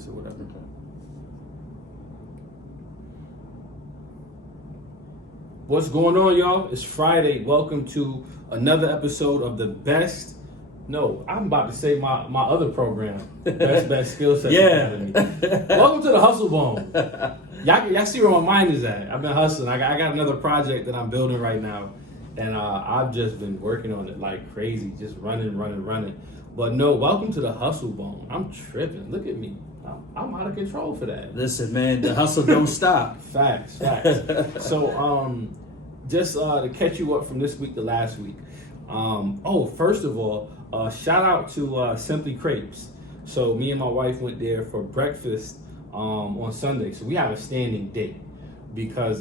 this or whatever. What's going on, y'all? It's Friday. Welcome to another episode of the best. No, I'm about to say my other program, Best Skill Set Academy. Welcome to the Hustle Bone. Y'all see where my mind is at. I've been hustling. I got another project that I'm building right now, and I've just been working on it like crazy, just running. But no, welcome to the Hustle Bone. I'm tripping. Look at me. I'm out of control for that. Listen, man, the hustle don't stop. Facts. So, just to catch you up from this week to last week. First of all, shout out to Simply Crepes. So me and my wife went there for breakfast on Sunday. So we have a standing date because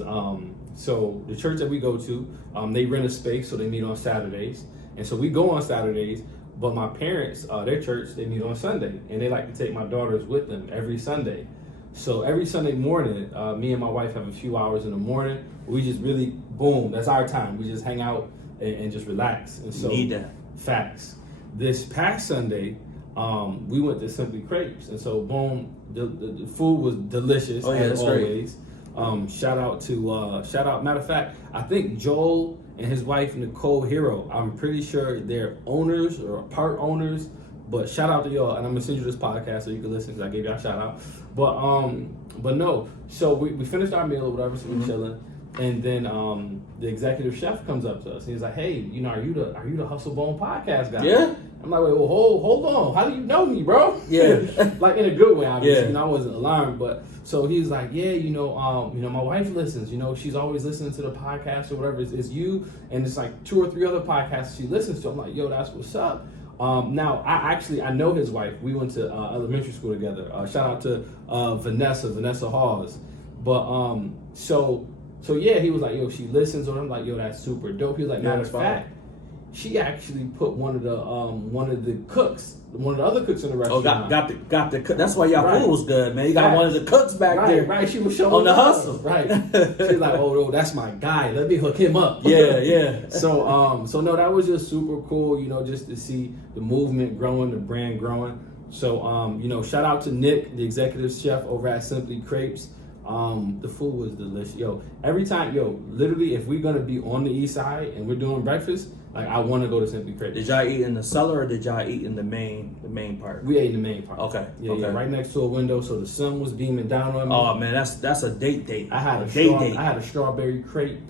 so the church that we go to, they rent a space, so they meet on Saturdays. And so we go on Saturdays, but my parents, their church, they meet on Sunday. And they like to take my daughters with them every Sunday. So every Sunday morning, me and my wife have a few hours in the morning. We just really, boom, that's our time. We just hang out and just relax. And so, need that. Facts. This past Sunday, we went to Simply Crepes. And so, boom, the food was delicious, as always. Shout out, matter of fact, I think Joel and his wife, Nicole Hero, I'm pretty sure they're owners or part owners. But shout out to y'all, and I'm gonna send you this podcast so you can listen because I gave y'all a shout out. But no, so we finished our meal or whatever, so we're chilling, and then the executive chef comes up to us and he's like, "Hey, are you the Hustle Bone podcast guy?" Yeah. I'm like, "Wait, well, hold on, how do you know me, bro?" Yeah. Like in a good way, obviously. Yeah. I wasn't alarmed, but so he's like, "Yeah, my wife listens. She's always listening to the podcast or whatever. It's you and it's like 2 or 3 other podcasts she listens to." I'm like, "Yo, that's what's up." Now, I know his wife. We went to elementary school together. Shout out to Vanessa Hawes. But so yeah, he was like, "Yo, she listens," or I'm like, "Yo, that's super dope." He was like, "Matter of fact, she actually put one of the other cooks in the restaurant." Oh, got the cook. That's why y'all Right. food was good, man. You got one of the cooks back there. Right. She was showing on the love. hustle. Right. She's like, "Oh, that's my guy. Let me hook him up." Yeah. So no, that was just super cool, just to see the movement growing, the brand growing. So, shout out to Nick, the executive chef over at Simply Crepes. The food was delicious. Every time, literally, if we're gonna be on the east side and we're doing breakfast, like I want to go to Simply Crepes. Did y'all eat in the cellar or did y'all eat in the main part? We ate in the main part. Okay. Yeah, right next to a window, so the sun was beaming down on me. Oh man, that's a date. I had date. I had a strawberry crepe.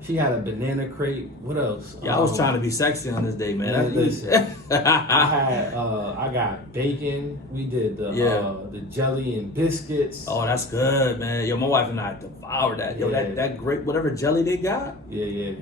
She had a banana crepe. What else? Yeah, I was trying to be sexy on this day, man. Listen, I got bacon. We did the jelly and biscuits. Oh, that's good, man. Yo, my wife and I devoured that. Yo, that grape, whatever jelly they got. Yeah.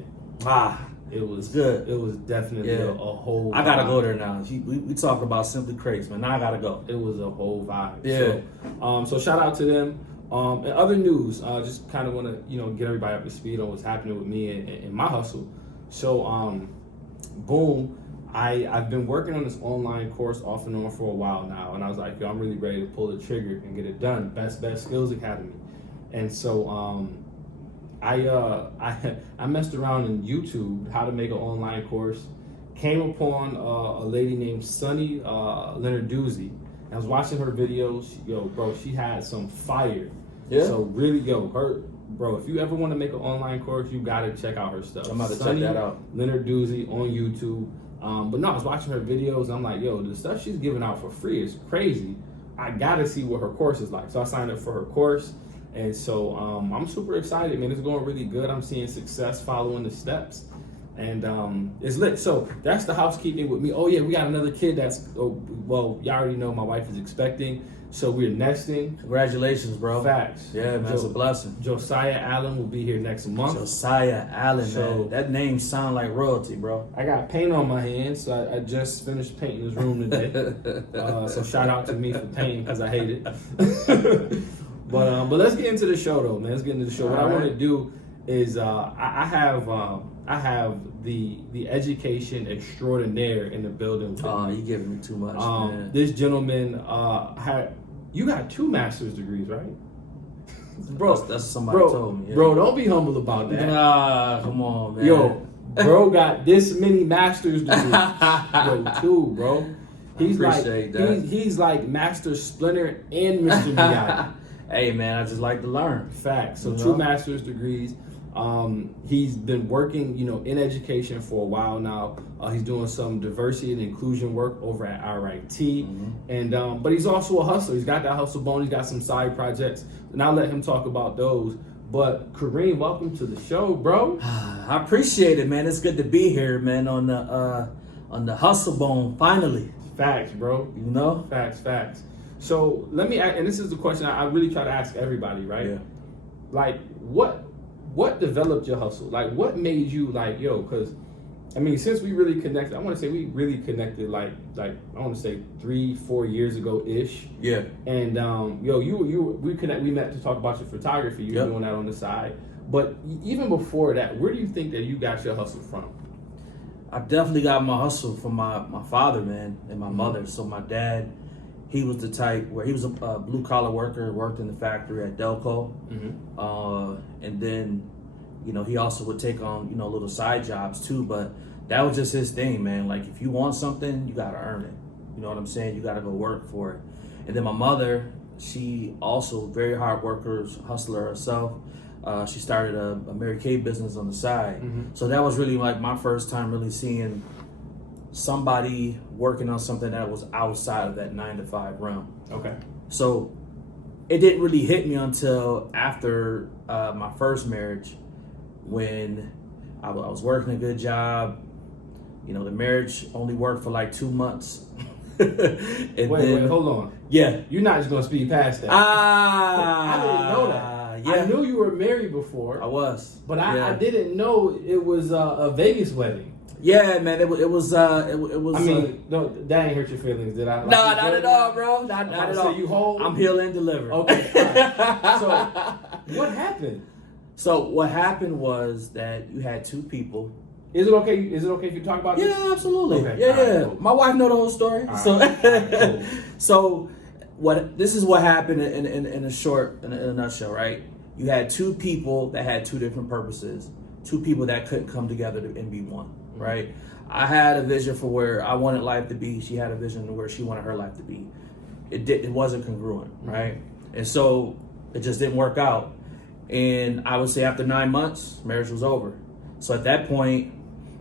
It was good. It was definitely a whole vibe. I gotta go there now. We talk about Simply Crepes, man. Now I gotta go. It was a whole vibe. Yeah. So shout out to them. And other news, just kind of want to get everybody up to speed on what's happening with me and my hustle. So boom, I've been working on this online course off and on for a while now, and I was like, I'm really ready to pull the trigger and get it done. Best Skills Academy. And so I messed around in YouTube how to make an online course. Came upon a lady named Sunny Leonarduzzi. I was watching her videos. Bro, she had some fire. Yeah. So really, if you ever want to make an online course, you gotta check out her stuff. I'm about to check that out. Leonarduzzi on YouTube. But no, I was watching her videos. And I'm like, the stuff she's giving out for free is crazy. I gotta see what her course is like. So I signed up for her course. And so I'm super excited, man. It's going really good. I'm seeing success following the steps. And it's lit. So that's the housekeeping with me. Oh yeah, we got another kid y'all already know my wife is expecting. So we're nesting. Congratulations, bro. Facts. Yeah, man, that's a blessing. Josiah Allen will be here next month. Josiah Allen, man. That name sound like royalty, bro. I got paint on my hands, so I just finished painting this room today. So shout out to me for painting because I hate it. But let's get into the show though, man. Let's get into the show. What I want to do is I have the education extraordinaire in the building. Oh, you giving me too much, man. This gentleman you got 2 master's degrees, right? Bro, that's somebody told me. Yeah. Bro, don't be humble about that. Nah, come on, man. Yo, bro got this many master's degrees. 2, bro. He's Appreciate that. He's like Master Splinter and Mr. Miyagi. Hey man, I just like to learn. Facts. So You 2 know? master's degrees. He's been working, in education for a while now. He's doing some diversity and inclusion work over at RIT, and but he's also a hustler. He's got that hustle bone. He's got some side projects, and I'll let him talk about those. But Kareem, welcome to the show, bro. I appreciate it, man. It's good to be here, man. On the hustle bone, finally. Facts, bro. You know. Facts. So let me ask, and this is the question I really try to ask everybody, right? Yeah. Like, what developed your hustle? Like, what made you like, yo? Because I mean, since we really connected, I want to say we really connected like I want to say 3-4 years ago ish. Yeah. And we met to talk about your photography. You were doing that on the side. But even before that, where do you think that you got your hustle from? I definitely got my hustle from my father, man, and my mother. So my dad, he was the type where he was a blue collar worker, worked in the factory at Delco, and then, he also would take on little side jobs too. But that was just his thing, man. Like if you want something, you gotta earn it. You know what I'm saying? You gotta go work for it. And then my mother, she also very hard worker, hustler herself. She started a Mary Kay business on the side. So that was really like my first time really seeing somebody working on something that was outside of that 9-to-5 realm. Okay. So it didn't really hit me until after my first marriage, when I was working a good job. The marriage only worked for like 2 months. Wait, hold on. Yeah. You're not just gonna speed past that. I didn't know that. Yeah. I knew you were married before. I was. But I didn't know it was a Vegas wedding. Yeah, man, it was. I mean, no, that ain't hurt your feelings, did I? No, not at all, bro. Not at all. So you hold. I'm healed and delivered. Okay. Right. So what happened? So what happened was that you had 2 people. Is it okay? Is it okay if you talk about this? Yeah, absolutely. Okay. Yeah. Cool. My wife know the whole story. Cool. So this is what happened in a nutshell, right? You had 2 people that had 2 different purposes. 2 people that couldn't come together and be one, right? I had a vision for where I wanted life to be. She had a vision of where she wanted her life to be. It wasn't congruent, right? And so it just didn't work out. And I would say after 9 months, marriage was over. So at that point,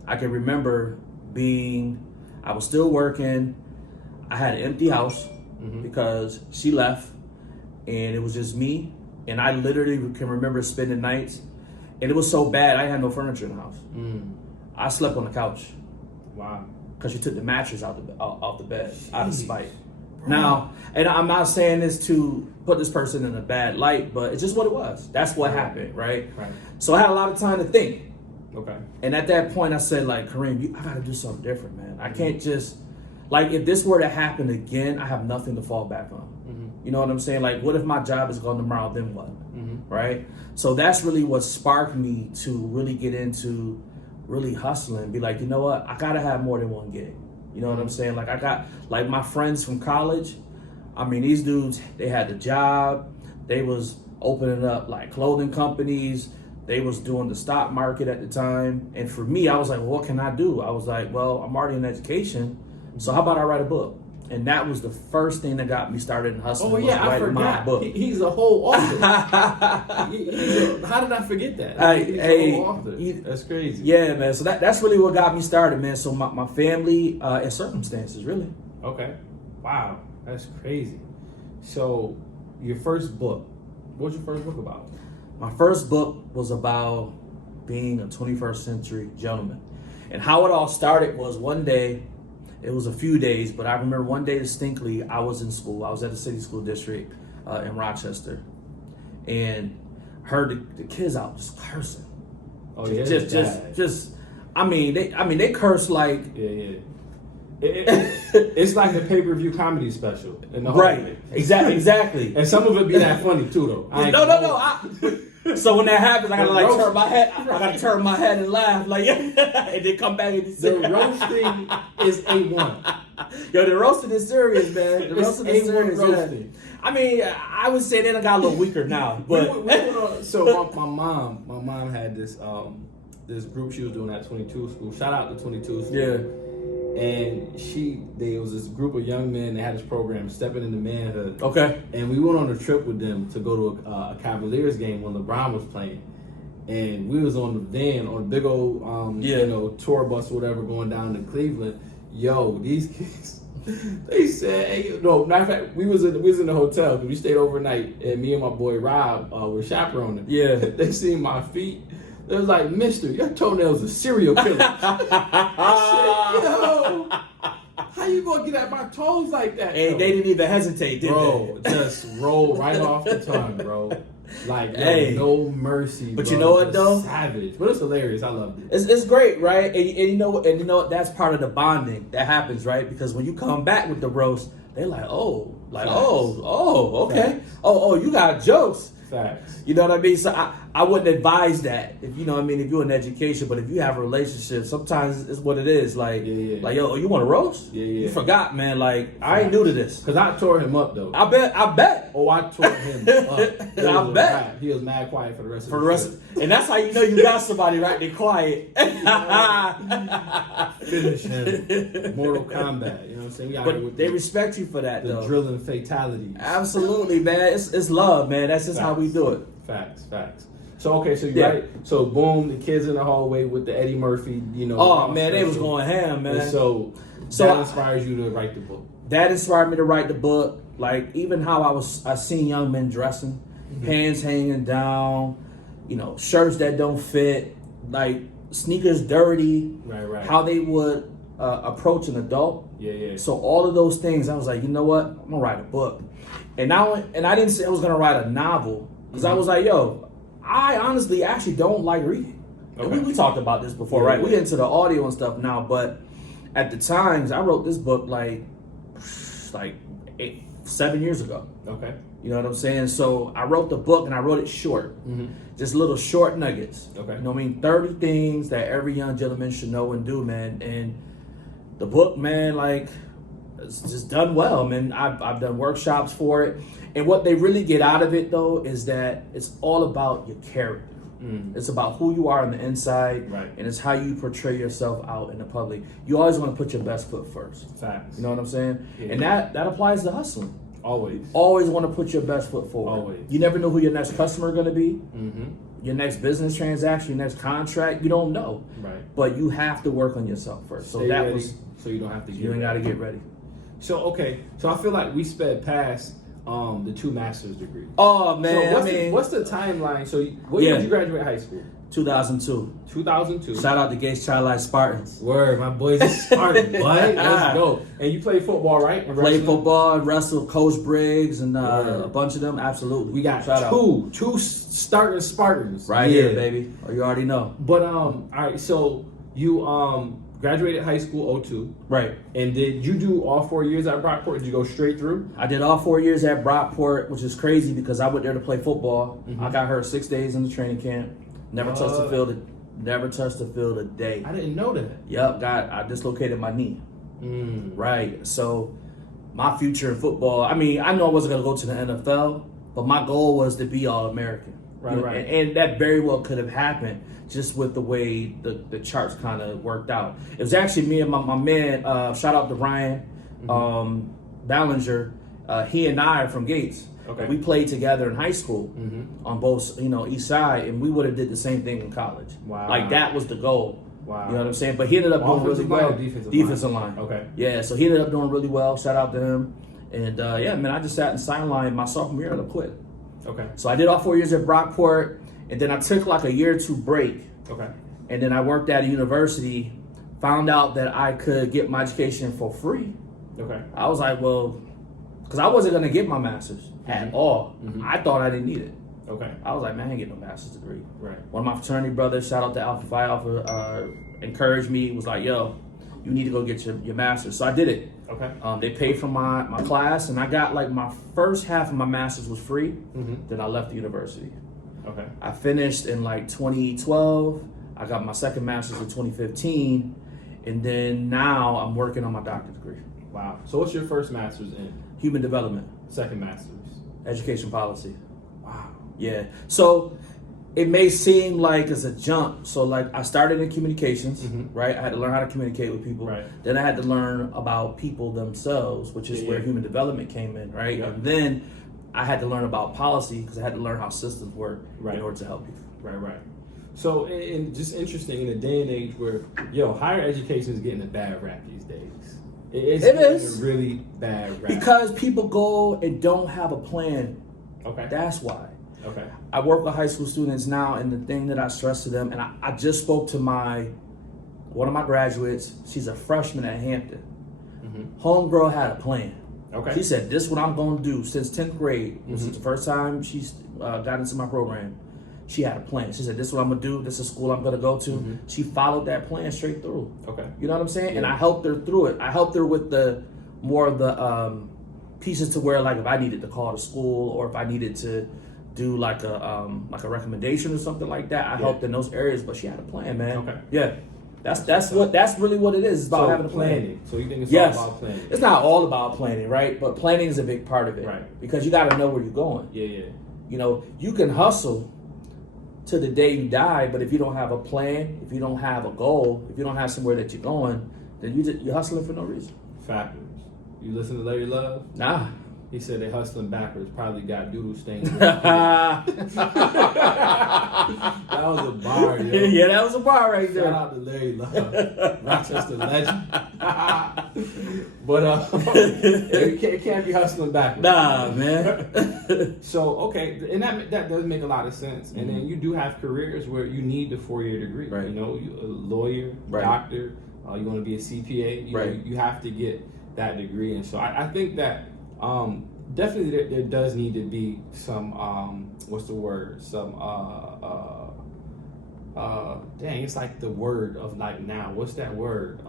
I can remember I was still working. I had an empty house because she left, and it was just me. And I literally can remember spending nights, and it was so bad I had no furniture in the house. I slept on the couch. Wow. Because she took the mattress off the bed out of spite. Now, and I'm not saying this to put this person in a bad light, but it's just what it was. That's what happened, right? Right. So I had a lot of time to think. Okay. And at that point, I said, like, Kareem, I got to do something different, man. I can't just, like, if this were to happen again, I have nothing to fall back on. You know what I'm saying? Like, what if my job is gone tomorrow, then what? Right? So that's really what sparked me to really get into really hustling. Be like, you know what? I got to have more than one gig. You know what I'm saying? Like, I got, like, my friends from college. I mean, these dudes, they had the job. They was opening up, like, clothing companies. They was doing the stock market at the time. And for me, I was like, well, what can I do? I was like, well, I'm already in education, so how about I write a book? And that was the first thing that got me started in hustling. Oh yeah, I forgot. My book. He's a whole author. How did I forget that? He's a whole author. That's crazy. Yeah, man. So that's really what got me started, man. So my family and circumstances, really. Okay. Wow, that's crazy. So your first book, what was your first book about? My first book was about being a 21st century gentleman. And how it all started was one day, it was a few days, but I remember one day distinctly, I was in school. I was at the city school district in Rochester, and heard the kids out just cursing. Oh yeah, just. I mean, they curse like. Yeah. It's like a pay-per-view comedy special in the right. Exactly. And some of it be that funny too, though. No. So when that happens, I gotta like turn my head. I gotta turn my head and laugh, like, and then come back and say, the roasting is A1. Yo, the roasting is serious, man. The roasting is serious. Roasting. Yeah. I mean, I would say they done got a little weaker now, but so my mom had this this group she was doing at 22 school. Shout out to 22 school. Yeah. and there was this group of young men that had this program, Stepping into Manhood. Okay. And we went on a trip with them to go to a Cavaliers game when LeBron was playing. And we was on the van, on a big old, tour bus or whatever, going down to Cleveland. Yo, these kids, they said, hey, no, matter of fact, we was in the hotel because we stayed overnight, and me and my boy Rob were chaperoning. Yeah. They seen my feet. They was like, mister, your toenail's a serial killer. I said, yo, how you gonna get at my toes like that? Hey, though? they didn't even hesitate, did Bro, they? just roll right off the tongue, bro. Like, hey, no mercy, but bro. you know what, though? Savage. But it's hilarious. I loved it. It's great, right? And you know what? That's part of the bonding that happens, right? Because when you come back with the roast, they're like, Facts. okay. Facts. Oh, you got jokes. Facts. You know what I mean? So I wouldn't advise that if you know what I mean, if you're in education, but if you have a relationship, sometimes it's what it is. Like, like, yo, you want to roast? Yeah. You forgot, man. Like, I ain't new to this. Because I tore him up, though. I bet. Oh, I tore him up. I bet. He was mad quiet for the rest of the rest and that's how you know you got somebody, right? They're quiet. Finish him. Mortal Kombat. You know what I'm saying? But they respect you for that, the though. drilling fatality. Absolutely, man. It's love, man. That's just how we do it. Facts. So okay, so you're right. So boom, the kids in the hallway with the Eddie Murphy, Oh man, they was going ham, man. And so that inspires you to write the book. That inspired me to write the book. Like even how I seen young men dressing, pants hanging down, shirts that don't fit, like sneakers dirty. Right. How they would approach an adult. Yeah. So all of those things, I was like, you know what? I'm gonna write a book. And I didn't say I was gonna write a novel because I was like, yo, I honestly actually don't like reading. Okay. We talked about this before, right? We into the audio and stuff now, but at the times I wrote this book like 7 years ago. Okay. You know what I'm saying? So I wrote the book and I wrote it short. Just little short nuggets. Okay. You know what I mean? 30 things that every young gentleman should know and do, man. And the book, man, like, it's just done well, man. I've done workshops for it. And what they really get out of it, though, is that it's all about your character. It's about who you are on the inside, right? And it's how you portray yourself out in the public. You always want to put your best foot first. Facts. You know what I'm saying? Yeah. And that applies to hustling. Always want to put your best foot forward. Always. You never know who your next customer is going to be. Your next business transaction, your next contract, you don't know. Right. But you have to work on yourself first. So Stay that ready, was. So you don't have to. You ain't got to get ready. So okay. So I feel like we sped past the 2 master's degrees. Oh man! So what's the timeline? So what year did you graduate high school? 2002. 2002. Shout out to Gates Childlike Spartans. Word, my boys are Spartans. What? Let's go. And you played football, right? Played football, wrestled Coach Briggs and a bunch of them. Absolutely. We got two starting Spartans right here, baby. Oh, you already know. But all right. So you graduated high school 02. Right. And did you do all 4 years at Brockport? Did you go straight through? I did all 4 years at Brockport, which is crazy because I went there to play football. I got hurt 6 days in the training camp. Never touched the field. Never touched the field a day. I didn't know that. Yep. I dislocated my knee. Right. So my future in football. I mean, I know I wasn't gonna go to the NFL, but my goal was to be All-American. Right. And that very well could have happened just with the way the charts kind of worked out. It was actually me and my man, shout out to Ryan Ballinger. He and I are from Gates. Okay. We played together in high school on both, east side, and we would have did the same thing in college. Wow. Like that was the goal. Wow. You know what I'm saying? But he ended up doing really well. Defensive line. Okay. Yeah, so he ended up doing really well. Shout out to him. And I just sat in sideline my sophomore year and I quit. Okay. So I did all 4 years at Brockport, and then I took like a year or two break. Okay. And then I worked at a university, found out that I could get my education for free. Okay. I was like, well, because I wasn't going to get my master's at all. I thought I didn't need it. Okay. I was like, man, I ain't getting no master's degree. Right. One of my fraternity brothers, shout out to Alpha Phi Alpha, encouraged me, was like, yo, you need to go get your master's. So I did it. Okay. They paid for my class, and I got like my first half of my master's was free. Then I left the university. Okay. I finished in like 2012. I got my second master's in 2015. And then now I'm working on my doctorate degree. Wow. So what's your first master's in? Human development. Second master's? Education policy. Wow. Yeah. So it may seem like it's a jump. So like I started in communications, Mm-hmm. right? I had to learn how to communicate with people. Right. Then I had to learn about people themselves, which is where human development came in, right? Yeah. And then I had to learn about policy because I had to learn how systems work Right. in order to help people. Right. So, and just interesting in a day and age where, higher education is getting a bad rap these days. It's It getting is. a really bad rap. Because people go and don't have a plan. Okay. That's why. Okay. I work with high school students now, and the thing that I stress to them, and I just spoke to one of my graduates. She's a freshman at Hampton. Mm-hmm. Homegirl had a plan. Okay. She said, "This is what I'm going to do." Since 10th grade, Mm-hmm. since the first time she's got into my program, she had a plan. She said, "This is what I'm going to do. This is school I'm going to go to." Mm-hmm. She followed that plan straight through. Okay. You know what I'm saying? Yeah. And I helped her through it. I helped her with the more of the pieces to where, like, if I needed to call the school or if I needed to do like a recommendation or something like that, I helped in those areas. But she had a plan, man. Okay. Yeah. That's really what it is. It's about having a plan. planning. So you think it's Yes. all about planning? It's not all about planning, right? But planning is a big part of it. Right. Because you got to know where you're going. Yeah. You know, you can hustle to the day you die, but if you don't have a plan, if you don't have a goal, if you don't have somewhere that you're going, then you're hustling for no reason. Backwards. You listen to Larry Love? Nah. He said they hustling backwards. Probably got doodle stains. That was a bar, yo. Yeah, that was a bar right Shout there. out to Larry Love, Rochester legend. But it can't be hustling backwards. Nah, man. So okay, and that does make a lot of sense. And then you do have careers where you need the 4-year degree. Right. You know, you a lawyer, Right. doctor. You want to be a CPA. You Right. know, you have to get that degree. And so I think that definitely there does need to be some what's the word? Some dang, it's like the word of like now. What's that word?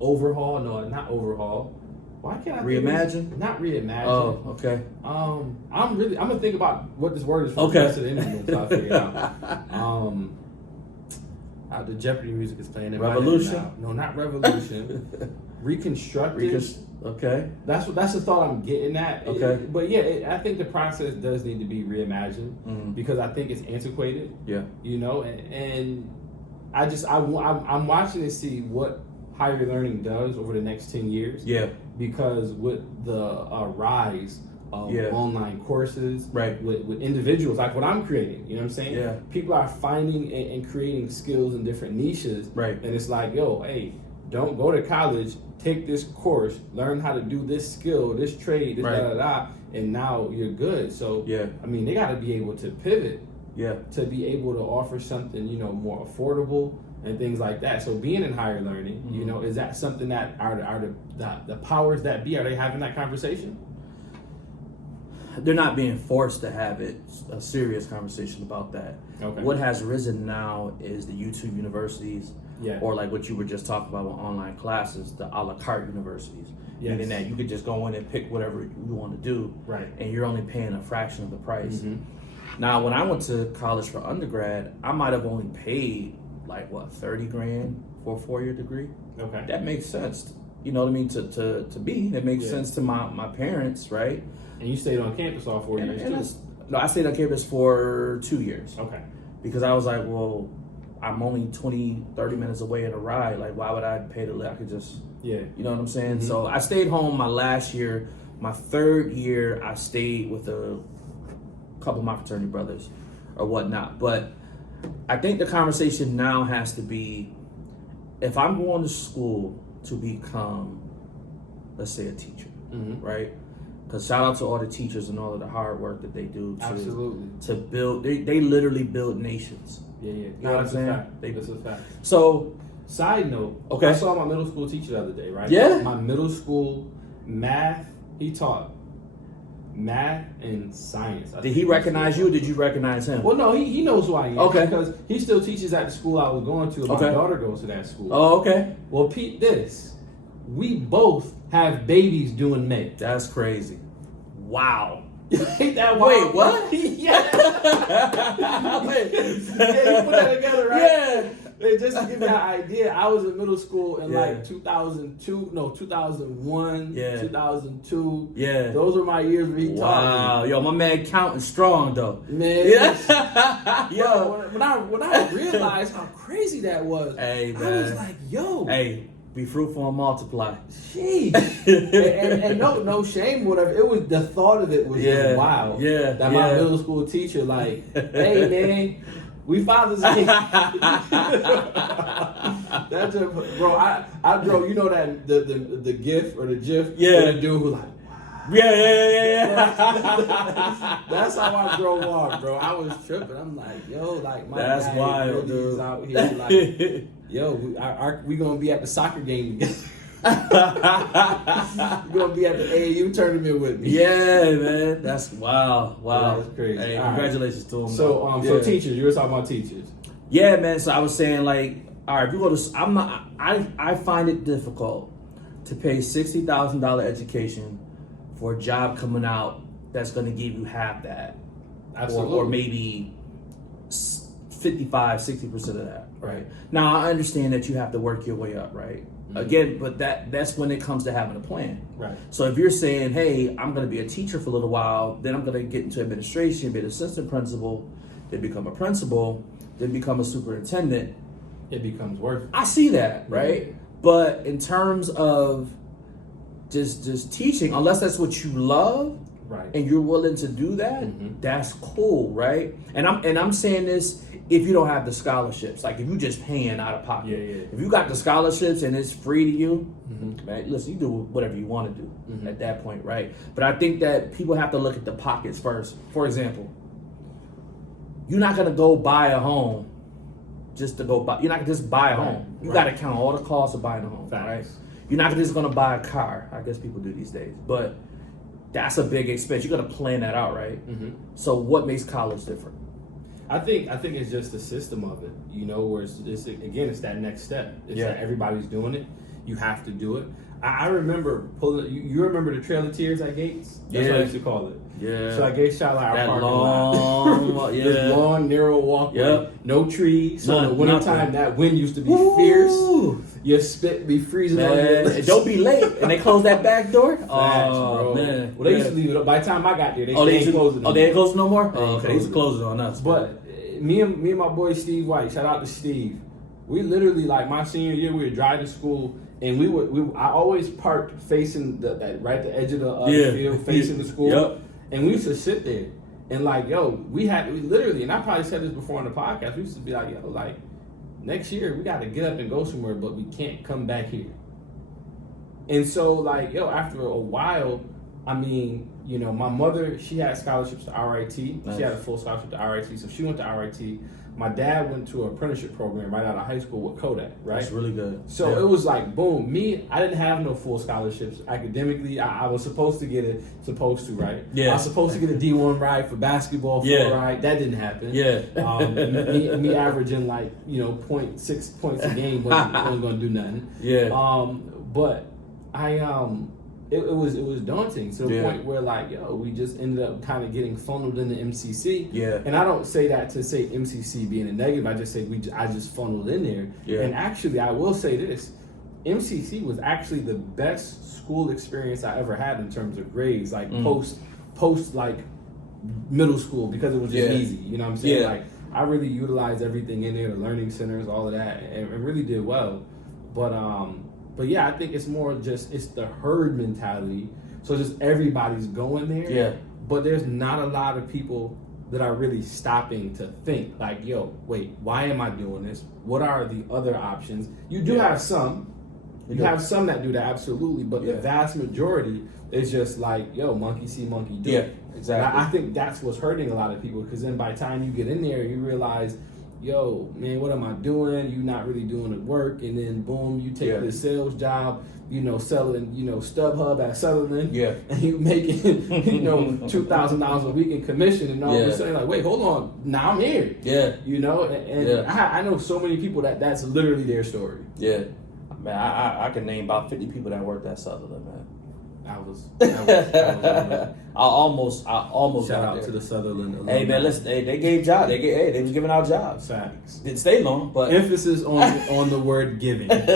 Overhaul? No, not overhaul. Why can't I think of Reimagine? Not reimagine. Oh, okay. I'm gonna think about what this word is for Okay. the rest of the interview until I figure it out. The Jeopardy music is playing in Revolution? my head now. No, not revolution. Reconstructive. Okay. That's the thought I'm getting at. Okay. But yeah, I think the process does need to be reimagined Mhm. because I think it's antiquated. Yeah. You know, and I'm watching to see what higher learning does over the next 10 years. Yeah. Because with the rise of online courses, Right. with individuals like what I'm creating, you know what I'm saying? Yeah. People are finding and creating skills in different niches. Right. And it's like, yo, hey, don't go to college, take this course, learn how to do this skill, this trade, this Right. da, and now you're good. So, Yeah. I mean, they got to be able to pivot Yeah. to be able to offer something, more affordable and things like that. So being in higher learning, Mm-hmm. is that something that are the powers that be, are they having that conversation? They're not being forced to have a serious conversation about that. Okay. What has risen now is the YouTube universities, Yeah. or like what you were just talking about with online classes, the a la carte universities. Yes. Meaning that you could just go in and pick whatever you want to do, Right. and you're only paying a fraction of the price. Mhm. Now, when I went to college for undergrad, I might have only paid like $30,000 for a 4-year degree. Okay. That makes sense. You know what I mean? To me, it makes Yeah. sense to my parents, right? And you stayed on campus all 4 years too. No, I stayed on campus for 2 years Okay. because I was like, well, I'm only 20-30 minutes away in a ride. Like, why would I pay to live? I could just, Yeah. you know what I'm saying? Mhm. So I stayed home my last year. My 3rd year, I stayed with a couple of my fraternity brothers or whatnot. But I think the conversation now has to be, if I'm going to school to become, let's say, a teacher, Mm-hmm. right? Because shout out to all the teachers and all of the hard work that they do Absolutely. to build. They literally build nations. Yeah. You know No, what I'm that's a saying? fact. That's a fact. So Side note, Okay. I saw my middle school teacher the other day, right? Yeah? My middle school math, he taught math and science. I did think he was recognize still- you or did you recognize him? Well, no, he knows who I am. Okay. Because he still teaches at the school I was going to. My Okay. daughter goes to that school. Oh, okay. Well, Pete, this. We both have babies doing med. That's crazy. Wow. Ain't that Wait, wild? what? yeah. Wait. Yeah, you put that together, right? Yeah. Just to give you an idea, I was in middle school in Yeah. like 2001, Yeah. 2002. Yeah. Those were my years where he taught Wow, yo, my man counting strong though. me. Man, Yeah. yo, when I realized how crazy that was, Hey, I man. was like, yo, Hey, be fruitful and multiply. jeez. and no shame, whatever. It was the thought of it was just wild. Yeah. That my middle school teacher, like, hey man, we Father's Day. That's a, bro. I drove. You know that the GIF or the GIF. Yeah. Where the dude who like. Yeah. That's how I drove off, bro. I was tripping. I'm like, yo, like my That's dad wild, really is dude. out here, like, yo, we gonna be at the soccer game together. You're gonna be at the AAU tournament with me. Yeah, man. That's wow. That's crazy. Hey, All congratulations to him. So so teachers, you were talking about teachers. Yeah, man. So I was saying, like, all right, if you go to, I find it difficult to pay $60,000 education for a job coming out that's going to give you half that, Absolutely. or maybe 55-60% of that. Right. Now I understand that you have to work your way up, right? Mm-hmm. Again, but that's when it comes to having a plan. Right. So if you're saying, hey, I'm going to be a teacher for a little while, then I'm going to get into administration, be an assistant principal, then become a principal, then become a superintendent. It becomes worth it. I see that, right? But in terms of just teaching, unless that's what you love, Right. and you're willing to do that, that's cool, right? And I'm saying this if you don't have the scholarships, like if you just paying out of pocket. Yeah. If you got the scholarships and it's free to you, man, listen, you do whatever you want to do at that point, right? But I think that people have to look at the pockets first. For example, you're not gonna go buy a home just to go buy. You're not gonna just buy a home. You got to count all the costs of buying a home, right? You're not just gonna buy a car. I guess people do these days, but that's a big expense. You got to plan that out, right? So what makes college different? I think it's just the system of it, you know, where it's it's that next step. It's that everybody's doing it. You have to do it. I remember pulling. You remember the Trail of Tears at Gates? That's what I used to call it. Yeah. So at Gates Shot like our That parking long, lot. yeah. This long, narrow walkway. Yep. No trees. So in the None, wintertime, nothing. that wind used to be Woo! fierce. Your spit be freezing on your Man, lips. don't be late. And they close that back door? Facts, Oh, bro. man. Well, they used to leave it up. By the time I got there, they they ain't closing it. Oh, they ain't closing no more? They ain't Oh, okay. They used to closing close it on us. But me and my boy Steve White, shout out to Steve. We literally, like my senior year, we would drive to school, and I always parked facing the edge of the field, facing the school. Yep. And we used to sit there and like, yo, we literally, and I probably said this before on the podcast, we used to be like, yo, like next year we got to get up and go somewhere, but we can't come back here. And so like, yo, after a while, I mean, you know, my mother, she had scholarships to RIT. Nice. She had a full scholarship to RIT, so she went to RIT. My dad went to an apprenticeship program right out of high school with Kodak, right? That's really good. So it was like, boom, I didn't have no full scholarships. Academically, I was supposed to, right? Yeah. I was supposed to get a D1 ride for basketball, full ride. That didn't happen. Yeah. Me averaging like, you know, 0.6 points a game wasn't going to do nothing. Yeah. But it was daunting to the Yeah. point where like, yo, we just ended up kind of getting funneled into MCC. Yeah. And I don't say that to say MCC being a negative. I just say I just funneled in there. Yeah. And actually, I will say this: MCC was actually the best school experience I ever had in terms of grades, like post like middle school, because it was just easy. You know what I'm saying? Yeah. Like I really utilized everything in there, the learning centers, all of that, and really did well. But yeah, I think it's more just it's the herd mentality. So just everybody's going there. Yeah. But there's not a lot of people that are really stopping to think like, yo, wait, why am I doing this? What are the other options? You do have some. You have some that do that, absolutely. But the vast majority is just like, yo, monkey see, monkey do. Yeah, exactly. I think that's what's hurting a lot of people, because then by the time you get in there, you realize, yo, man, what am I doing? You're not really doing the work. And then boom, you take this sales job, you know, selling, you know, StubHub at Sutherland. Yeah. And you making, you know, $2,000 a week in commission, and all of a sudden like, wait, hold on, now I'm here. Yeah. You know, and I know so many people that's literally their story. Yeah. Man, I can name about 50 people that worked at Sutherland, man. I was I I almost shout got out there. to the Sutherland alumni. Hey man, listen, they gave jobs. They was giving out jobs. Facts. Didn't stay long, but Emphasis on the word giving. and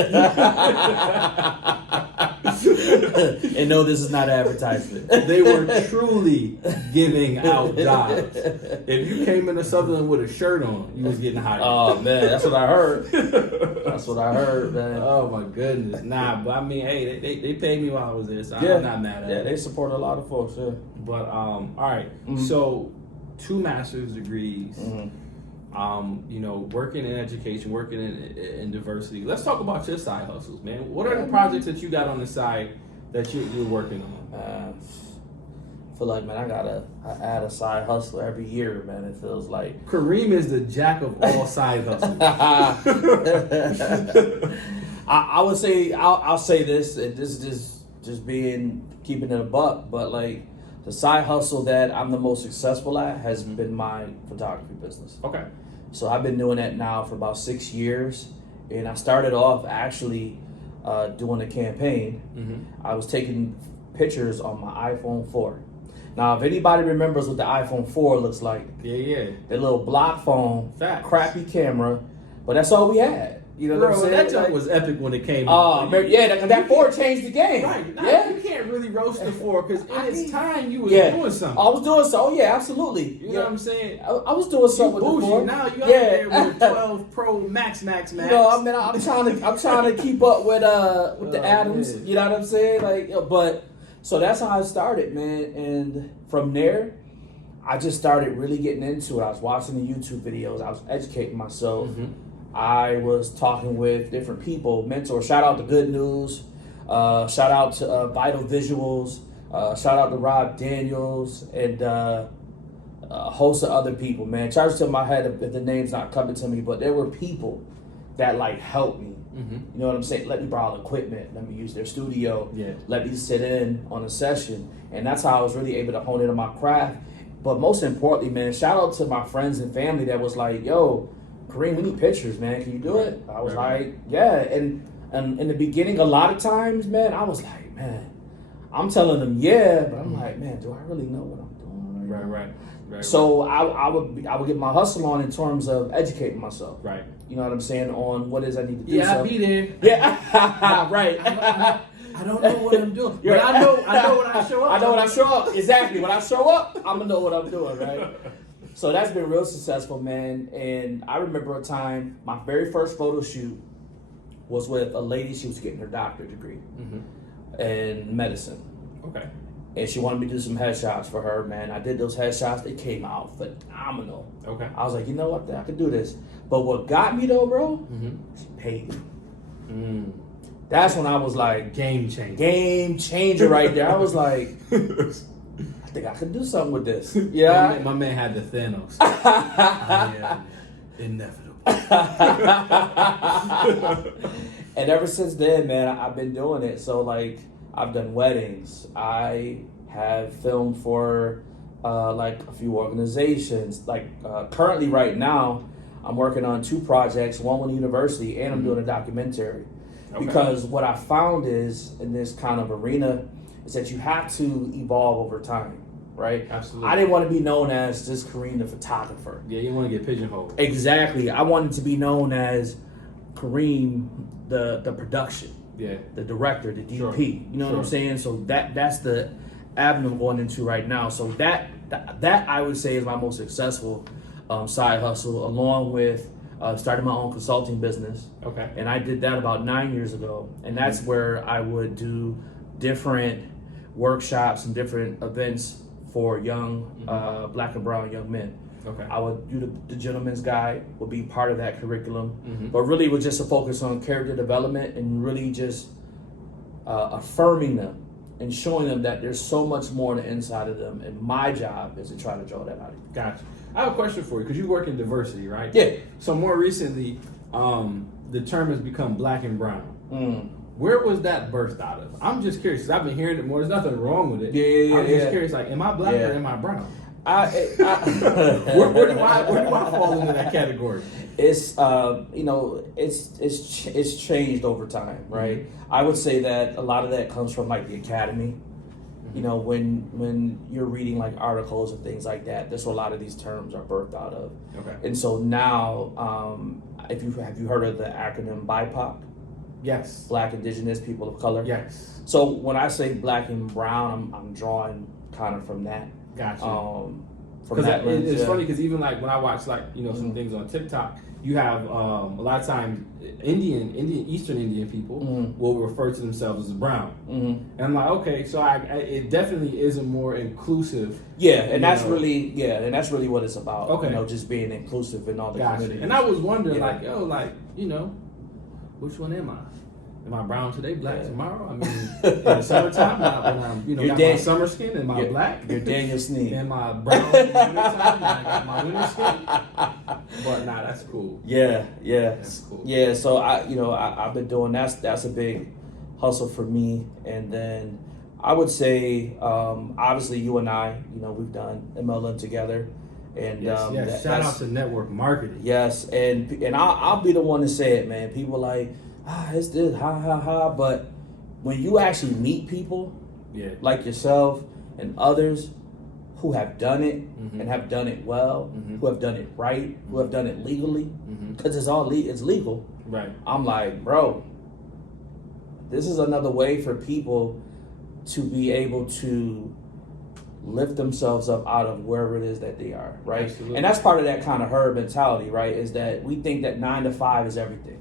no, this is not advertisement. They were truly giving out jobs. If you came into Sutherland with a shirt on, you was getting hired. Oh man, that's what I heard. That's what I heard, man. Oh my goodness. Nah, but I mean, hey, they paid me while I was there, so Yeah. I'm not mad at Yeah, it. they support a lot of folks. Yeah. But all right. Mhm. So 2 master's degrees. Mhm. You know, working in education, working in diversity. Let's talk about your side hustles, man. What are the projects that you got on the side that you're working on? I feel like, man, I add a side hustle every year, man. It feels like. Kareem is the jack of all side hustles. I would say I'll say this, and this is just keeping it a buck, but like the side hustle that I'm the most successful at has been my photography business. Okay. So I've been doing that now for about 6 years, and I started off actually doing a campaign. Mm-hmm. I was taking pictures on my iPhone 4. Now, if anybody remembers what the iPhone 4 looks like, Yeah. that little block phone, Facts. crappy camera, but that's all we had. You know what I'm Bro, saying? that junk Like, was epic when it came oh, out. man, yeah, that 4 changed the game. Right. Nah, Yeah. You can't really roast the 4 because in its time you was Yeah. doing something. I was doing so. Oh, yeah, absolutely. You know what I'm saying? I was doing You something with the bougie. 4. Now you out Yeah. there with a 12 Pro Max. You know, I mean, I'm trying to keep up with the Oh, Adams. man. You know what I'm saying? Like, but so that's how I started, man. And from there, I just started really getting into it. I was watching the YouTube videos. I was educating myself. Mm-hmm. I was talking with different people, mentors. Shout out to Good News. Shout out to Vital Visuals. Shout out to Rob Daniels and a host of other people, man. Charge to my head if the name's not coming to me, but there were people that like helped me. Mm-hmm. You know what I'm saying? Let me borrow equipment. Let me use their studio. Yeah. Let me sit in on a session. And that's how I was really able to hone in on my craft. But most importantly, man, shout out to my friends and family that was like, yo, Kareem, we need pictures, man. Can you do it? I was like, yeah. And in the beginning, a lot of times, man, I was like, man, I'm telling them, yeah, but I'm like, man, do I really know what I'm doing right? Right. So I would get my hustle on in terms of educating myself. Right. You know what I'm saying? On what it is I need to do. Yeah, So- I'll be there. Yeah, right. I don't know what I'm doing. You're But I know when I show up. I know when I show up. Exactly. When I show up, I'm gonna know what I'm doing, right? So that's been real successful, man. And I remember a time, my very first photo shoot was with a lady. She was getting her doctorate degree Mm-hmm. in medicine. Okay. And she wanted me to do some headshots for her, man. I did those headshots. They came out phenomenal. Okay. I was like, you know what? I could do this. But what got me though, bro, Mm-hmm. she paid me. Mm. That's when I was like, Game changer. game changer right there. I was like, I think I could do something with this. Yeah. My man had the Thanos. I am inevitable. And ever since then, man, I've been doing it. So like, I've done weddings. I have filmed for like a few organizations. Like currently, right now, I'm working on 2 projects. One with the university, and I'm doing a documentary. Okay. Because what I found is in this kind of arena is that you have to evolve over time, right? Absolutely. I didn't want to be known as just Kareem the photographer. Yeah, you want to get pigeonholed. Exactly. I wanted to be known as Kareem the production, Yeah. the director, the DP. Sure. You know what I'm Sure. saying? So that's the avenue I'm going into right now. So that I would say is my most successful side hustle, along with starting my own consulting business. Okay. And I did that about 9 years ago. And that's where I would do different workshops and different events for young black and brown young men. Okay. I would do the Gentleman's Guide, would be part of that curriculum. Mm-hmm. But really was just a focus on character development and really just affirming them and showing them that there's so much more on the inside of them. And my job is to try to draw that out of you. Gotcha. I have a question for you because you work in diversity, right? Yeah. So more recently, the term has become black and brown. Mm. Where was that birthed out of? I'm just curious because I've been hearing it more. There's nothing wrong with it. Yeah, I'm just yeah. curious, like, am I black or am I brown? Where Where do I fall into that category? It's it's changed over time, right? I would say that a lot of that comes from like the academy. You know, when you're reading like articles and things like that, that's where a lot of these terms are birthed out of. Okay. And so now, have you heard of the acronym BIPOC? Yes. Black, Indigenous, People of Color. Yes. So when I say black and brown, I'm drawing kind of from that. Gotcha. From that lens, it's yeah. funny because even like when I watch like some things on TikTok, you have a lot of times Eastern Indian people will refer to themselves as brown, and I'm like, okay, so it definitely is a more inclusive. Yeah, and that's really what it's about. Okay. You know, just being inclusive in all the communities. And I was wondering, which one am I? Am I brown today, black tomorrow? I mean, in the summertime, when I'm got my summer skin, am I black? You're Daniel Sneed. Am I brown in the wintertime? I got my winter skin. But nah, that's cool. Yeah. That's cool. Yeah, so I've been doing that's a big hustle for me. And then I would say, obviously you and I, we've done MLM together. And yes. Shout out to network marketing. Yes, and I'll be the one to say it, man. People like, it's this, ha. But when you actually meet people like yourself and others who have done it and have done it well, who have done it right, who have done it legally, because it's legal. Right. I'm like, bro, this is another way for people to be able to lift themselves up out of wherever it is that they are, right? Absolutely. And that's part of that kind of herd mentality, right? Is that we think that 9 to 5 is everything.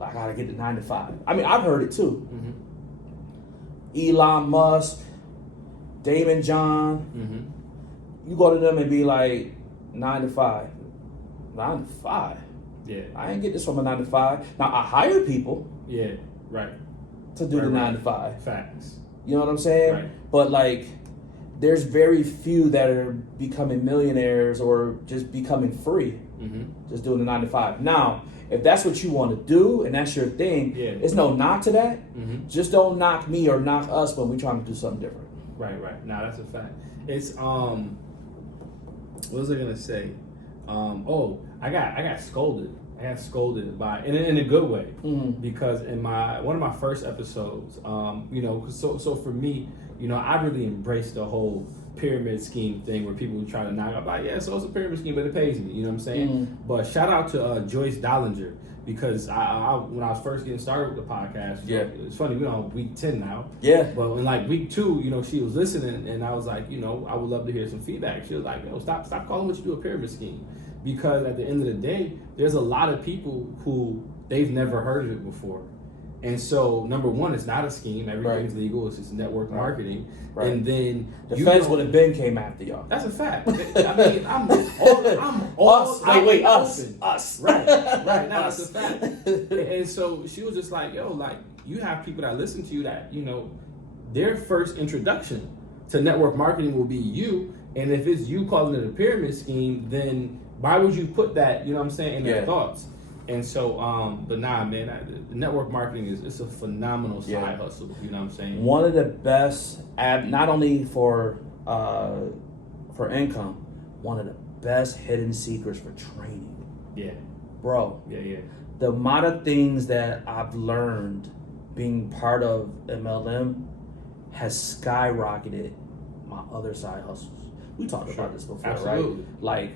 I gotta get to 9 to 5. I mean, I've heard it too. Elon Musk, Damon John. You go to them and be like, 9 to 5. 9 to 5. Yeah. I ain't get this from a 9 to 5. Now I hire people. Yeah. Right. To do the 9 to 5. Facts. You know what I'm saying? Right. But like, there's very few that are becoming millionaires or just becoming free, just doing the 9 to 5. Now, if that's what you want to do and that's your thing, it's no knock to that. Just don't knock me or knock us when we're trying to do something different. Right. Now that's a fact. It's what was I gonna say? I got scolded. I got scolded by in a good way because in one of my first episodes, so for me, I really embraced the whole pyramid scheme thing where people would try to knock out like, so it's a pyramid scheme, but it pays me. You know what I'm saying? But shout out to Joyce Dollinger because I when I was first getting started with the podcast, it's funny, we're on week 10 now. Yeah. But in like week 2, she was listening and I was like, I would love to hear some feedback. She was like, stop calling what you do a pyramid scheme. Because at the end of the day, there's a lot of people who they've never heard of it before. And so, number one, it's not a scheme. Everything's legal. It's just network marketing. Right. And then the feds would have been came after y'all. That's a fact. I mean, I'm all us. Right. Now that's a fact. And so she was just like, you have people that listen to you that their first introduction to network marketing will be you. And if it's you calling it a pyramid scheme, then why would you put that? You know what I'm saying in their thoughts. And so, but nah, man, the network marketing it's a phenomenal side hustle. You know what I'm saying? One of the best, not only for income, one of the best hidden secrets for training. Yeah, bro. Yeah. The amount of things that I've learned being part of MLM has skyrocketed my other side hustles. We talked about this before, right? Like,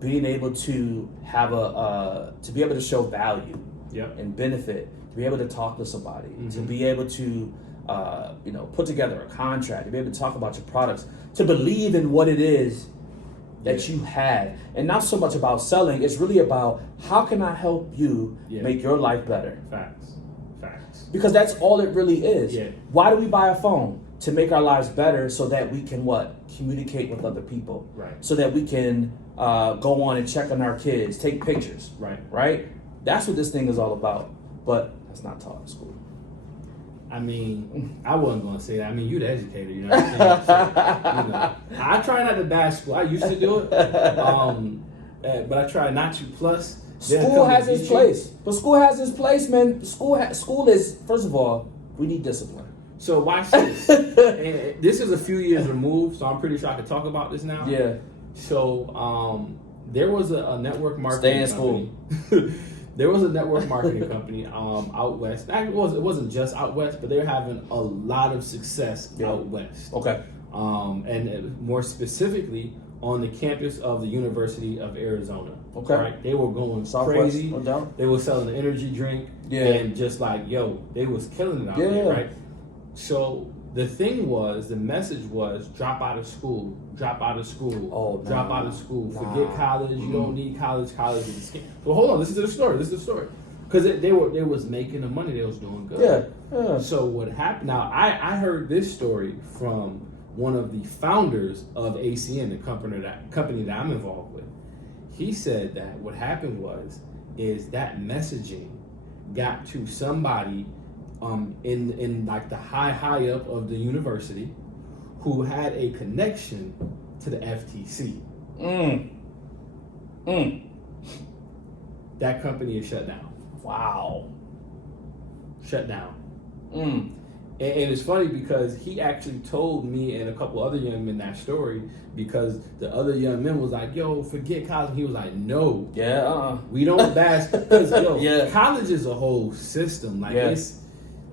being able to have to be able to show value and benefit, to be able to talk to somebody, to be able to, put together a contract, to be able to talk about your products, to believe in what it is that you have. And not so much about selling, it's really about how can I help you make your life better? Facts. Because that's all it really is. Yeah. Why do we buy a phone? To make our lives better so that we can communicate with other people. Right. So that we can go on and check on our kids, take pictures. Right. That's what this thing is all about. But that's not taught in school. I mean, I wasn't going to say that. I mean, you're the educator, you know what I'm saying? So, I try not to bash school. I used to do it. But I try not to. Plus, school has its place. But school has its place, man. School is, first of all, we need discipline. So watch this. And this is a few years removed, so I'm pretty sure I can talk about this now. Yeah. So there was a network marketing company. There was a network marketing company out west. Actually, it wasn't just out west, but they were having a lot of success out west. Okay. and more specifically on the campus of the University of Arizona. Okay. Right? They were going Southwest, crazy. no doubt. They were selling an energy drink. Yeah. And just like, yo, they was killing it out there, right? So the thing was, the message was, drop out of school, drop out of school, drop out of school, forget college, you don't need college, college is a scam. Well, hold on, this is the story. Because they was making the money, they was doing good. Yeah. So what happened, now I heard this story from one of the founders of ACN, the company that I'm involved with. He said that what happened is that messaging got to somebody in like the high up of the university who had a connection to the FTC. That company is shut down. Wow. Shut down. And it's funny because he actually told me and a couple other young men that story, because the other young men was like, yo, forget college. And he was like, no. Yeah. We don't bash, because college is a whole system. Like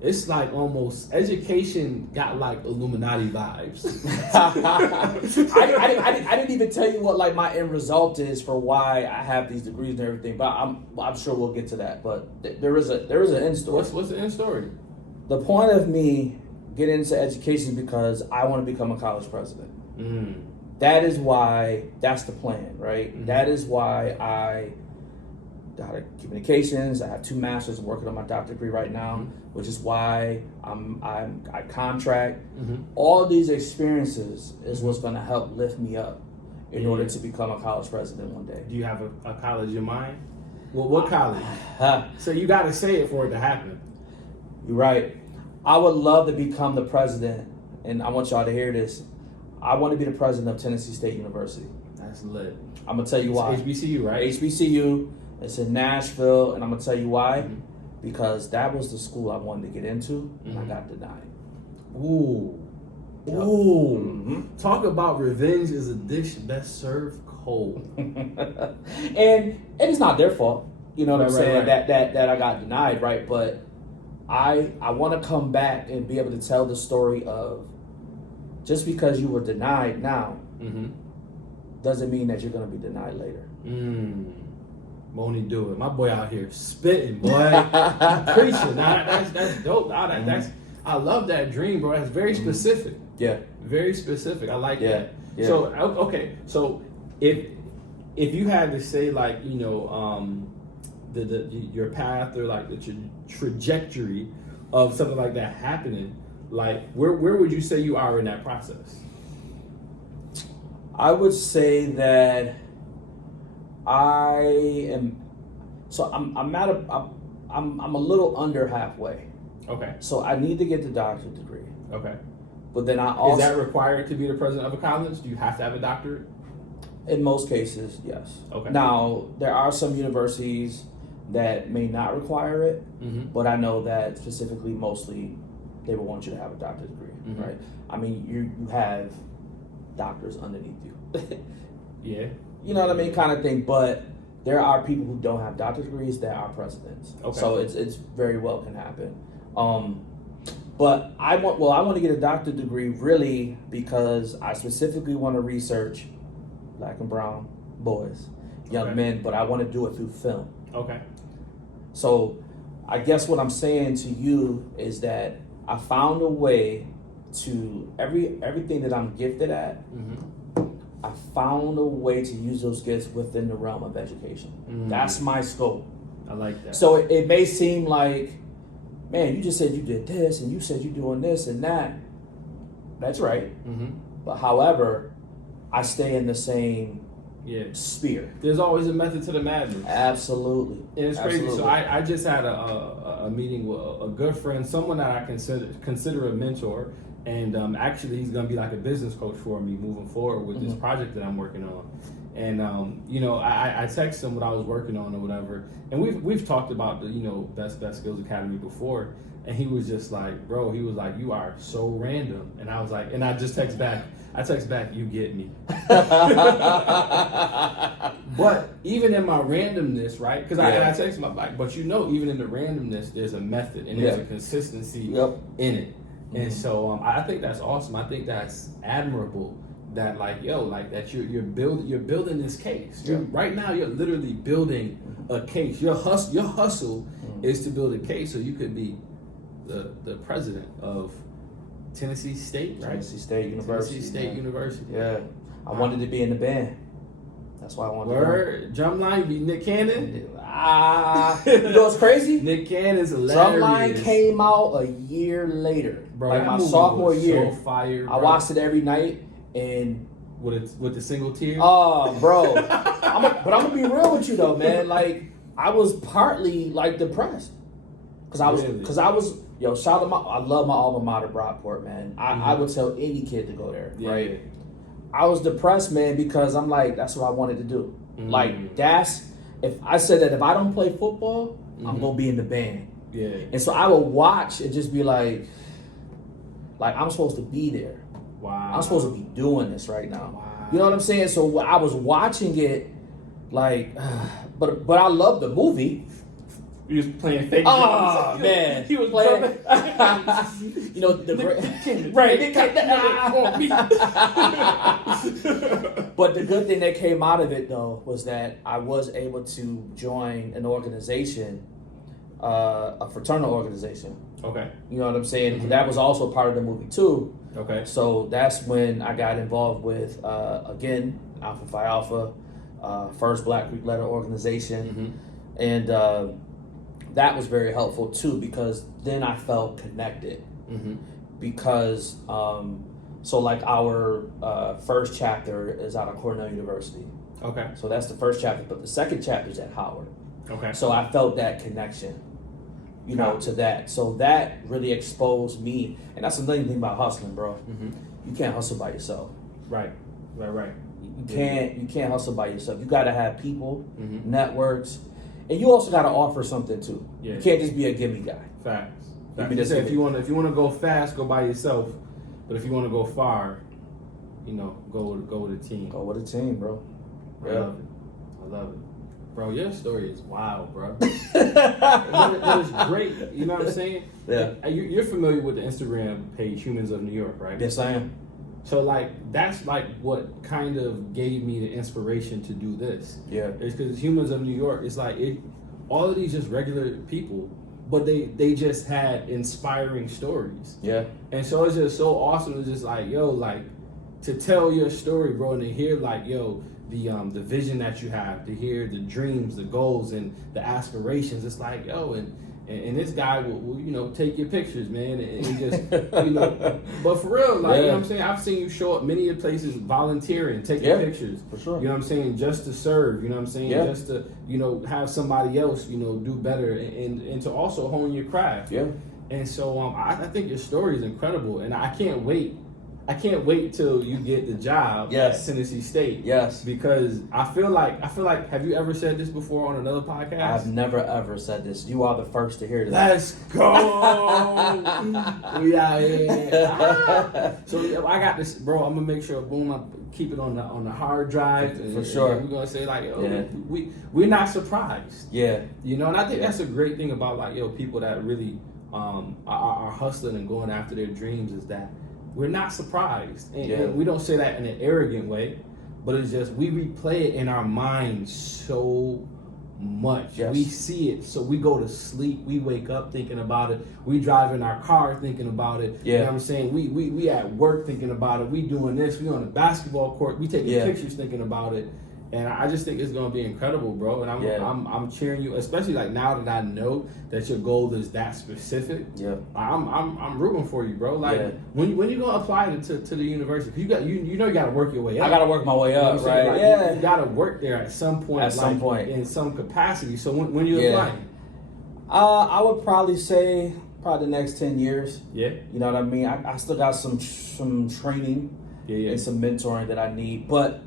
it's like almost, education got like Illuminati vibes. I didn't even tell you what like my end result is for why I have these degrees and everything, but I'm sure we'll get to that. But there is an end story. What's the end story? The point of me getting into education is because I want to become a college president. That is why, that's the plan, right? That is why I got communications. I have 2 masters, working on my doctorate degree right now, which is why I contract. All these experiences is what's going to help lift me up in order to become a college president one day. Do you have a college in mind? Well, what college? So you got to say it for it to happen. You're right. I would love to become the president, and I want y'all to hear this. I want to be the president of Tennessee State University. That's lit. I'm going to tell you why. HBCU, right? HBCU. It's in Nashville, and I'm going to tell you why. Because that was the school I wanted to get into, and I got denied. Ooh. Ooh. Talk about revenge is a dish best served cold. and it's not their fault. You know what I'm saying? Right. That I got denied, right? But I want to come back and be able to tell the story of, just because you were denied now doesn't mean that you're going to be denied later. Won't he do it? My boy out here spitting, boy. Preaching. That's dope. I love that dream, bro. That's very specific. Yeah. Very specific. I like that. Yeah. So, okay. So if you had to say, like, you know, your path or like the trajectory of something like that happening, like where would you say you are in that process? I would say that I am. So I'm a little under halfway. Okay. So I need to get the doctorate degree. Okay. But then I also, is that required to be the president of a college? Do you have to have a doctorate? In most cases, yes. Okay. Now there are some universities that may not require it, but I know that specifically, mostly, they will want you to have a doctorate degree, right? I mean, you have doctors underneath you. Yeah. You know what I mean, kind of thing. But there are people who don't have doctorate degrees that are presidents. Okay. So it's very well can happen. But I want to get a doctorate degree really because I specifically want to research Black and brown boys, young men, but I want to do it through film. Okay. So I guess what I'm saying to you is that I found a way to everything that I'm gifted at. I found a way to use those gifts within the realm of education. That's my scope. I like that. So it may seem like, man, you just said you did this and you said you're doing this and that. That's right. But however, I stay in the same sphere. There's always a method to the madness. Absolutely. And it's crazy. So I just had a meeting with a good friend, someone that I consider a mentor. And actually, he's going to be like a business coach for me moving forward with this project that I'm working on. And, you know, I texted him what I was working on or whatever. And we've talked about the, you know, Best Skills Academy before. And he was just like, bro, he was like, you are so random. And I was like, and I just text back, you get me. But even in my randomness, right? Because I text him, I'm like, but you know, even in the randomness, there's a method and there's a consistency in it. And so I think that's awesome. I think that's admirable. That like that you're building this case. Right now you're literally building a case. Your hustle is to build a case so you could be the president of Tennessee State, right? Tennessee State University. Tennessee State University. Yeah, I wanted to be in the band. That's why I wanted to. Drumline be Nick Cannon. You know what's crazy? Nick Cannon's hilarious. Drumline came out a year later, bro. Like my sophomore year. So fire, bro. I watched it every night, and with the single tear. Oh, bro. But I'm gonna be real with you though, man. Like I was partly like depressed because I was shout out I love my alma mater, Brockport, man. I would tell any kid to go there, right? I was depressed, man, because I'm like, that's what I wanted to do. Like if I said that if I don't play football, I'm gonna be in the band. Yeah. And so I would watch and just be like I'm supposed to be there. Wow. I'm supposed to be doing this right now. Wow. You know what I'm saying? So I was watching it, like, but I love the movie. He was playing fake. Oh man, he was playing. You know the right. But the good thing that came out of it though was that I was able to join an organization, a fraternal organization. Okay. You know what I'm saying? That was also part of the movie too. Okay. So that's when I got involved with again Alpha Phi Alpha, first Black Greek letter organization, and that was very helpful too because then I felt connected. Because so like our first chapter is out of Cornell University. Okay. So that's the first chapter, but the second chapter is at Howard. Okay. So I felt that connection, you know, to that. So that really exposed me, and that's another thing about hustling, bro. You can't hustle by yourself. Right. You can't hustle by yourself. You got to have people, networks, and you also got to offer something too. Yeah. You can't just be a gimme guy. Facts. You say if you want to go fast, go by yourself. But if you want to go far, go with a team. Go with a team, bro. I love it. Bro, your story is wild, bro. It is great. You know what I'm saying? Yeah. You're familiar with the Instagram page Humans of New York, right? Yes, I am. So that's what kind of gave me the inspiration to do this. Yeah. It's because Humans of New York, it's all of these just regular people, but they just had inspiring stories. Yeah. And so it's just so awesome to just to tell your story, bro, and to hear the vision that you have, to hear the dreams, the goals, and the aspirations. It's like, and this guy will take your pictures, man, and just, but for real, you know what I'm saying? I've seen you show up many places volunteering, taking pictures. For sure. You know what I'm saying? Just to serve, you know what I'm saying? Yeah. Just to, have somebody else, do better and to also hone your craft. Yeah. And so I think your story is incredible, and I can't wait. Till you get the job at Tennessee State. Yes. Because I feel like, have you ever said this before on another podcast? I've never ever said this. You are the first to hear this. Let's go. Yeah. So I got this, bro. I'm gonna make sure, boom, I keep it on the hard drive. For sure. And we're gonna say we're not surprised. Yeah. And I think that's a great thing about people that really are hustling and going after their dreams is that we're not surprised, and we don't say that in an arrogant way, but it's just we replay it in our minds so much. Yes. We see it, so we go to sleep, we wake up thinking about it, we drive in our car thinking about it. You know what I'm saying? We at work thinking about it, we doing this, we on the basketball court, we taking pictures thinking about it. And I just think it's gonna be incredible, bro. And I'm cheering you, especially now that I know that your goal is that specific. Yeah. I'm rooting for you, bro. When you gonna apply to the university? You gotta work your way up. I gotta work my way up, right? You gotta work there at some point. At some point. In some capacity. So when you applying? I would probably say the next 10 years. Yeah. You know what I mean? I still got some training and some mentoring that I need, but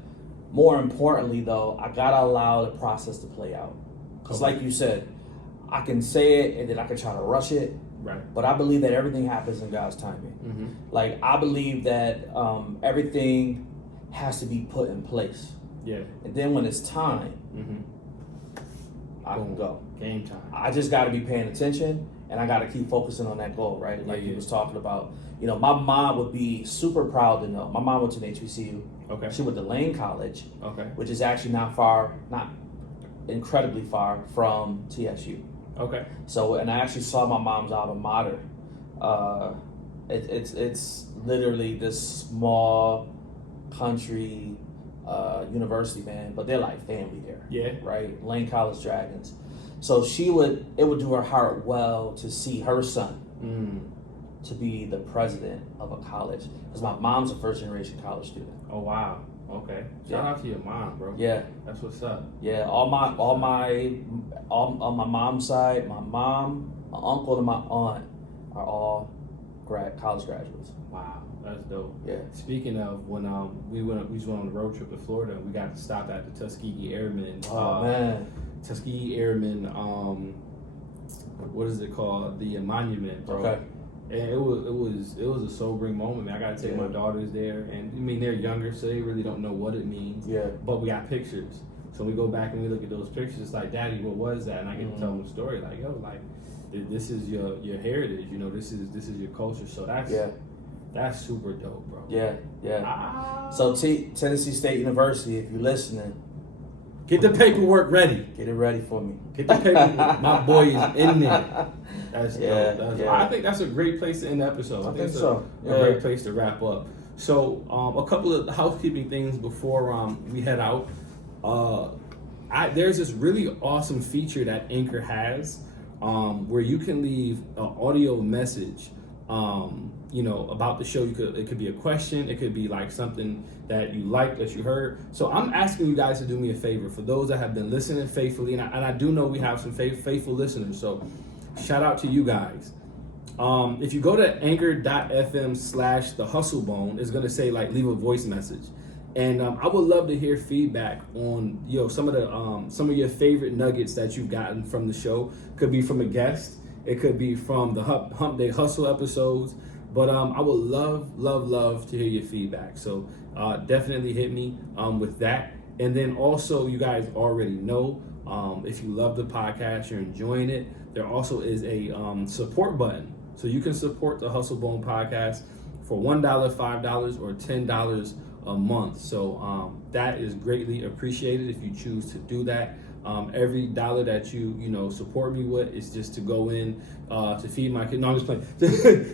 more importantly, though, I gotta allow the process to play out. Because, like you said, I can say it and then I can try to rush it. Right. But I believe that everything happens in God's timing. I believe that everything has to be put in place. Yeah. And then when it's time, I can go. Game time. I just got to be paying attention and I got to keep focusing on that goal, right? Like Yeah, you was talking about. You know, my mom would be super proud to know. My mom went to an HBCU. Okay. She went to Lane College, Okay. which is actually not incredibly far from TSU. Okay. So, and I actually saw my mom's alma mater. It's literally this small country university, man, but they're like family there. Yeah. Right? Lane College Dragons. So it would do her heart well to see her son to be the president of a college. Because my mom's a first generation college student. Oh wow. Okay. Shout out to your mom, bro. Yeah. That's what's up. Yeah. On my mom's side, my mom, my uncle, and my aunt are all college graduates. Wow, that's dope. Yeah. Speaking of, when we just went on a road trip to Florida, we got to stop at the Tuskegee Airmen. Oh man. Tuskegee Airmen. What is it called? The monument, bro. Okay. And it was a sobering moment, man. I got to take my daughters there, and I mean they're younger, so they really don't know what it means. Yeah. But we got pictures, so we go back and we look at those pictures. It's like, Daddy, what was that? And I get to tell them the story, like, yo, like this is your heritage. You know, this is your culture. So that's super dope, bro. Yeah. Yeah. So Tennessee State University, if you're listening, Get the paperwork ready. get it ready for me. Get the paperwork. My boy is in there. That's Yeah, dope. yeah. I think that's a great place to end the episode. I think it's so. A Yeah. great place to wrap up. So, a couple of housekeeping things before we head out. There's this really awesome feature that Anchor has, where you can leave an audio message. About the show. It could be a question. It could be like something that you liked, that you heard. So I'm asking you guys to do me a favor. For those that have been listening faithfully, and I do know we have some faithful listeners. So shout out to you guys. If you go to anchor.fm/thehustlebone, it's gonna say like leave a voice message, and I would love to hear feedback on some of your favorite nuggets that you've gotten from the show. Could be from a guest. It could be from the Hump Day Hustle episodes. But I would love to hear your feedback. So definitely hit me with that. And then also, you guys already know, if you love the podcast, you're enjoying it, there also is a support button. So you can support the Hustle Bone podcast for $1, $5, or $10 a month. So that is greatly appreciated if you choose to do that. Every dollar that you support me with is just to go in to feed my kids. No, I'm just playing.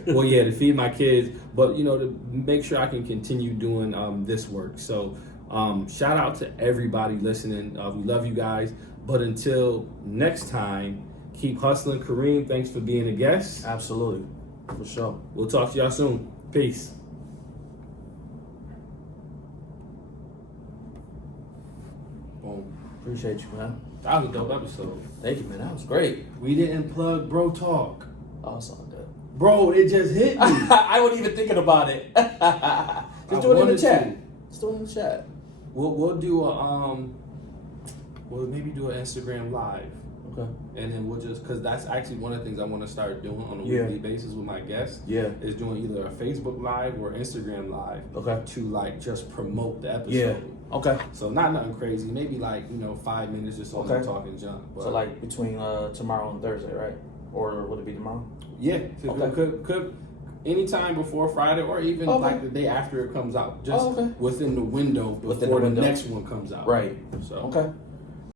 Well, yeah, to feed my kids, but to make sure I can continue doing this work. So shout out to everybody listening. We love you guys. But until next time, keep hustling. Kareem, thanks for being a guest. Absolutely, for sure. We'll talk to y'all soon. Peace. Boom. Appreciate you, man. That was a dope episode. Thank you, man. That was great. We didn't plug Bro Talk. Oh, it's all good. Bro, it just hit me. I wasn't even thinking about it. Just do it in the chat. Just do it in the chat. We'll do we'll maybe do an Instagram live. Okay. And then we'll because that's actually one of the things I want to start doing on a weekly basis with my guests. Yeah. Is doing either a Facebook live or Instagram live. Okay. To just promote the episode. Yeah. Okay. So not nothing crazy. Maybe 5 minutes just on talking junk. But so between tomorrow and Thursday, right? Or would it be tomorrow? Yeah. Okay. Could anytime before Friday, or even the day after it comes out. Just within the window before the next one comes out. Right. So Okay.